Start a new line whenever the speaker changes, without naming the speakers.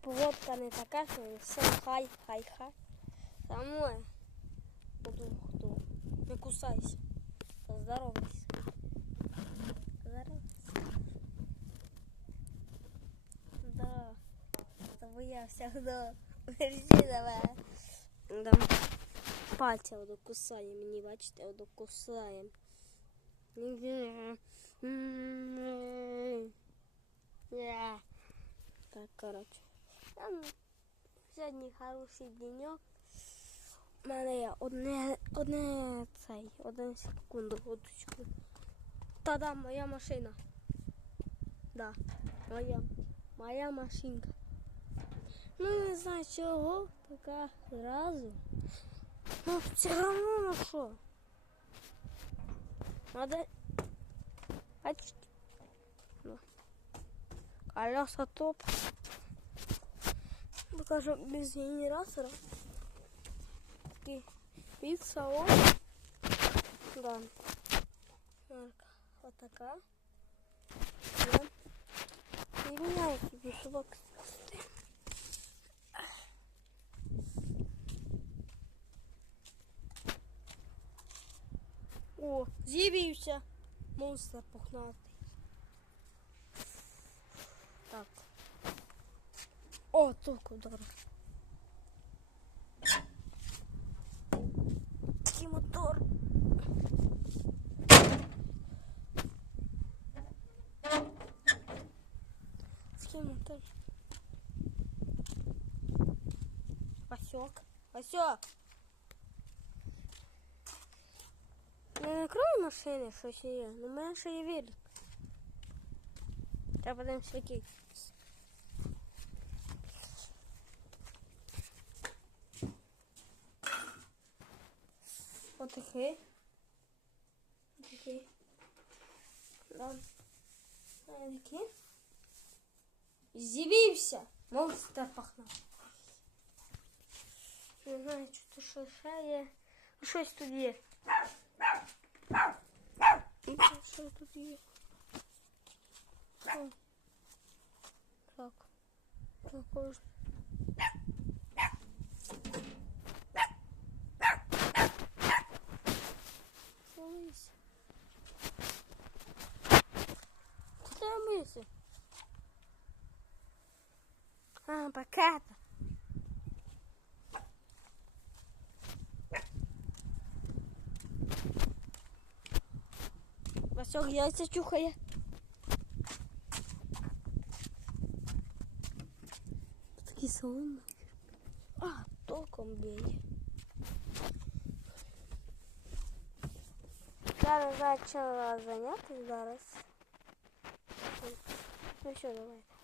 погодка не така, що все хай, хай, хай. Самое. Буду хто. Не кусайся. Поздоровайся. Поздоровайся. Да. Забоявся, да. Мережі давай. Да. Пальця воду кусає мені, бачите, воду кусає. Yeah. Так, коротше. Там сьогодні хороший денек. У мене є одне, одне цей, один секунду, одочку. Та-да, моя машина. Да, моя, моя машинка. Ну, не знаю чого, пока зразу. Ну, все равно, ну що. Надо... Ну. Колеса топ. Покажу без генератора. Такий пицца Да. Так, вот такая. Да. И меня тебе шубок. О, з'явився монстр пухнатий. Так. О, тільки удар. Такий мотор. Такий мотор. Васек. Васек. Не накрою машини, щось є. Ну, в мене ще є вірик. Треба подивимось, який. Отакий. Отакий. Да. Отакий. З'явився. Монстр пахнув. Не знаю, що то що ще є. Щось тут є. І що тут є? О. Так. Також. Миси? А, пакета. Васьок яйця чухає. Такий сонний. А, током б'є. Я не знаю, чим вас зайняти зараз. Ну що, давайте.